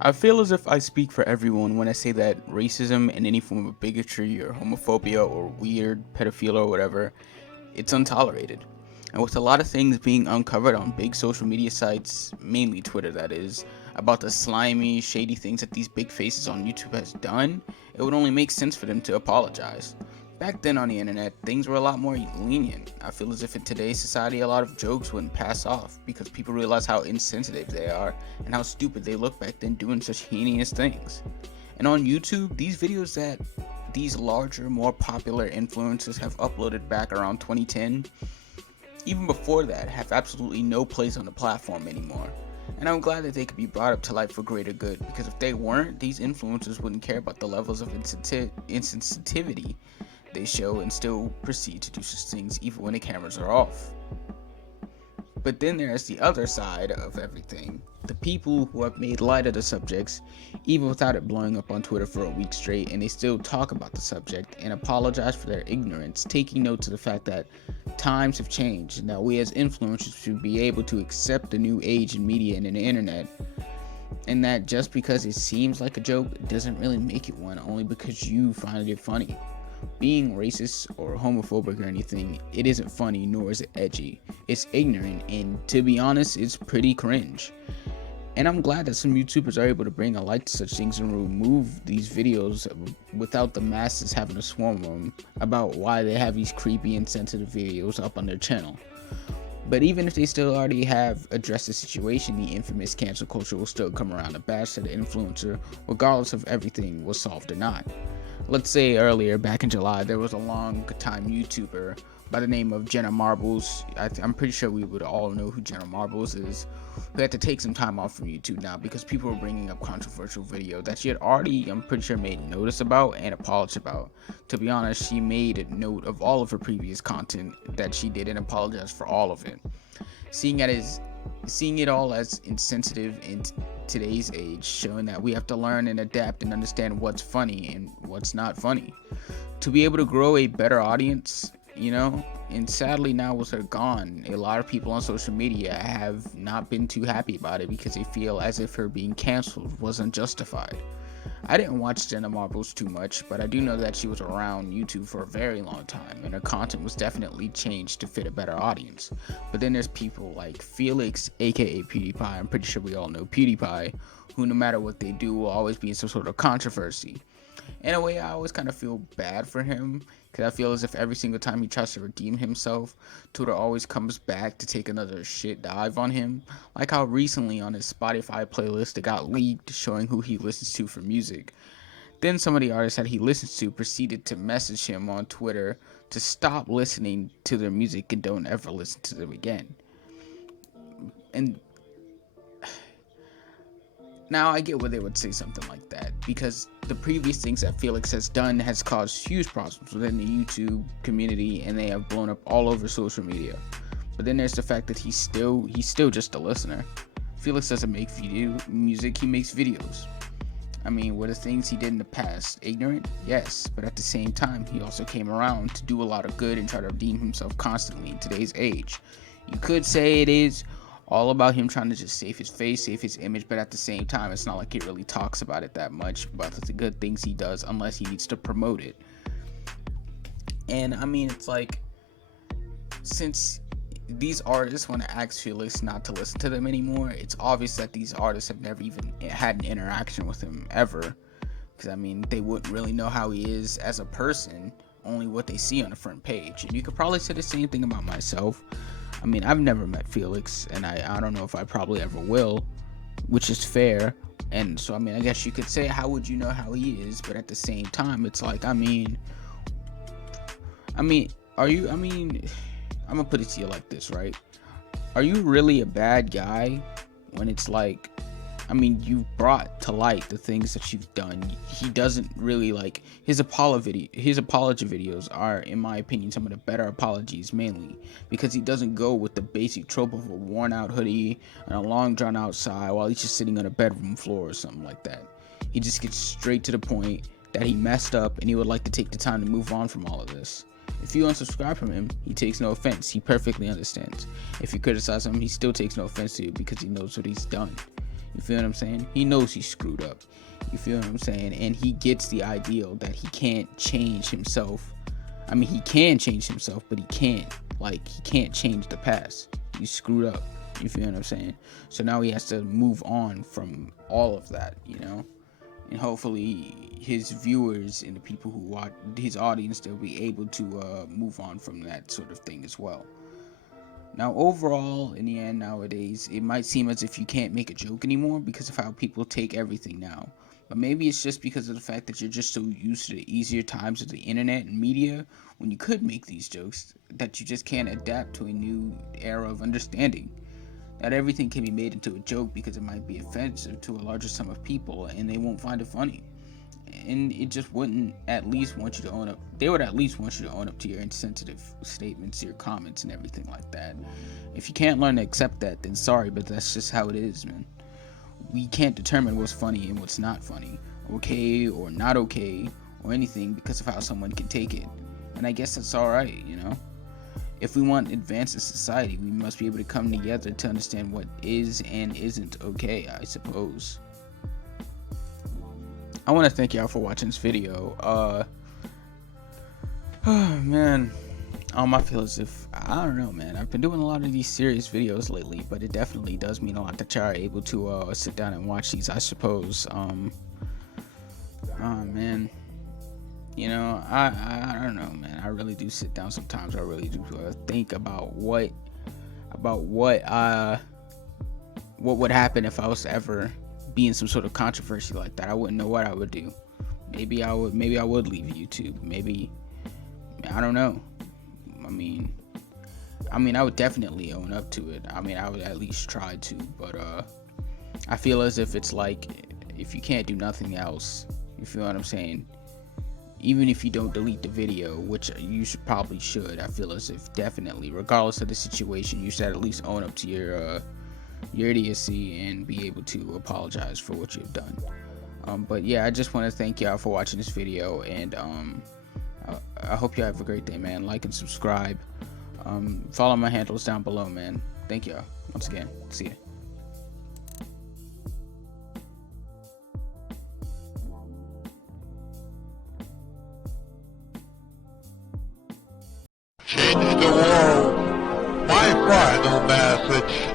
I feel as if I speak for everyone when I say that racism and any form of bigotry or homophobia or weird pedophilia or whatever, it's untolerated. And with a lot of things being uncovered on big social media sites, mainly Twitter that is, about the slimy, shady things that these big faces on YouTube has done, it would only make sense for them to apologize. Back then on the internet, things were a lot more lenient. I feel as if in today's society, a lot of jokes wouldn't pass off because people realize how insensitive they are and how stupid they look back then doing such heinous things. And on YouTube, these videos that these larger, more popular influencers have uploaded back around 2010, even before that, have absolutely no place on the platform anymore. And I'm glad that they could be brought up to light for greater good, because if they weren't, these influencers wouldn't care about the levels of insensitivity they show and still proceed to do such things even when the cameras are off. But then there's the other side of everything. The people who have made light of the subjects, even without it blowing up on Twitter for a week straight, and they still talk about the subject and apologize for their ignorance, taking note to the fact that times have changed and that we as influencers should be able to accept the new age in media and in the internet, and that just because it seems like a joke doesn't really make it one, only because you find it funny. Being racist or homophobic or anything, it isn't funny nor is it edgy. It's ignorant, and to be honest, it's pretty cringe. And I'm glad that some YouTubers are able to bring a light to such things and remove these videos without the masses having to swarm them about why they have these creepy and sensitive videos up on their channel. But even if they still already have addressed the situation, the infamous cancel culture will still come around to bash the influencer, regardless of everything was solved or not. Let's say earlier, back in July, there was a long time YouTuber by the name of Jenna Marbles. I'm pretty sure we would all know who Jenna Marbles is, who had to take some time off from YouTube now because people were bringing up controversial video that she had already, I'm pretty sure, made notice about and apologized about. To be honest, she made a note of all of her previous content that she did and apologized for all of it. Seeing it as seeing it all as insensitive in today's age, showing that we have to learn and adapt and understand what's funny and what's not funny to be able to grow a better audience, you know. And sadly, now with her gone, a lot of people on social media have not been too happy about it because they feel as if her being canceled wasn't justified. I didn't watch Jenna Marbles too much, but I do know that she was around YouTube for a very long time, and her content was definitely changed to fit a better audience. But then there's people like Felix, aka PewDiePie, I'm pretty sure we all know PewDiePie, who no matter what they do will always be in some sort of controversy. In a way, I always kind of feel bad for him because I feel as if every single time he tries to redeem himself, Twitter always comes back to take another shit dive on him. Like how recently on his Spotify playlist it got leaked showing who he listens to for music. Then some of the artists that he listens to proceeded to message him on Twitter to stop listening to their music and don't ever listen to them again. And now I get why they would say something like that because the previous things that Felix has done has caused huge problems within the YouTube community and they have blown up all over social media. But then there's the fact that he's still just a listener. Felix doesn't make music, he makes videos. I mean, were the things he did in the past ignorant? Yes, but at the same time, he also came around to do a lot of good and try to redeem himself constantly in today's age. You could say it is all about him trying to just save his face, save his image, but at the same time, it's not like he really talks about it that much, about the good things he does, unless he needs to promote it. And I mean, it's like, since these artists want to ask Felix not to listen to them anymore, it's obvious that these artists have never even had an interaction with him ever. Because I mean, they wouldn't really know how he is as a person, only what they see on the front page. And you could probably say the same thing about myself. I mean, I've never met Felix, and I don't know if I probably ever will, which is fair. And so, I mean, I guess you could say, how would you know how he is? But at the same time, it's like, are you, I'm gonna put it to you like this, right? Are you really a bad guy when it's like, you've brought to light the things that you've done. He doesn't really like his apology videos are, in my opinion, some of the better apologies, mainly because he doesn't go with the basic trope of a worn out hoodie and a long drawn out sigh while he's just sitting on a bedroom floor or something like that. He just gets straight to the point that he messed up and he would like to take the time to move on from all of this. If you unsubscribe from him, he takes no offense. He perfectly understands. If you criticize him, he still takes no offense to you because he knows what he's done. You feel what I'm saying? He knows he's screwed up. You feel what I'm saying? And he gets the ideal that he can't change himself. I mean, he can change himself, but he can't. Like, he can't change the past. He's screwed up. You feel what I'm saying? So now he has to move on from all of that, you know? And hopefully his viewers and the people who watch, his audience, they'll be able to move on from that sort of thing as well. Now, overall, in the end, nowadays, it might seem as if you can't make a joke anymore because of how people take everything now. But maybe it's just because of the fact that you're just so used to the easier times of the internet and media when you could make these jokes that you just can't adapt to a new era of understanding. Not everything can be made into a joke because it might be offensive to a larger sum of people and they won't find it funny. And it just wouldn't at least want you to own up. They would at least want you to own up to your insensitive statements, your comments, and everything like that. If you can't learn to accept that, then sorry, but that's just how it is, man. We can't determine what's funny and what's not funny, okay or not okay, or anything because of how someone can take it. And I guess that's alright, you know? If we want advance in society, we must be able to come together to understand what is and isn't okay, I suppose. I want to thank y'all for watching this video. Man, I feel as if, I don't know, man, I've been doing a lot of these serious videos lately, but it definitely does mean a lot that y'all are able to sit down and watch these, I suppose. Man, you know, I don't know, man. I really do sit down sometimes. I really do think about what would happen if I was to ever be in some sort of controversy like that. I wouldn't know what I would do. Maybe I would leave YouTube. Maybe, I don't know. I mean, I would definitely own up to it. I mean, I would at least try to, but I feel as if it's like, if you can't do nothing else, you feel what I'm saying? Even if you don't delete the video, which you probably should, I feel as if definitely, regardless of the situation, you should at least own up to your idiocy and be able to apologize for what you've done. But yeah, I just want to thank y'all for watching this video, and I hope y'all have a great day, man. Like and subscribe. Follow my handles down below, man. Thank y'all once again. See ya. Change the world, my final message.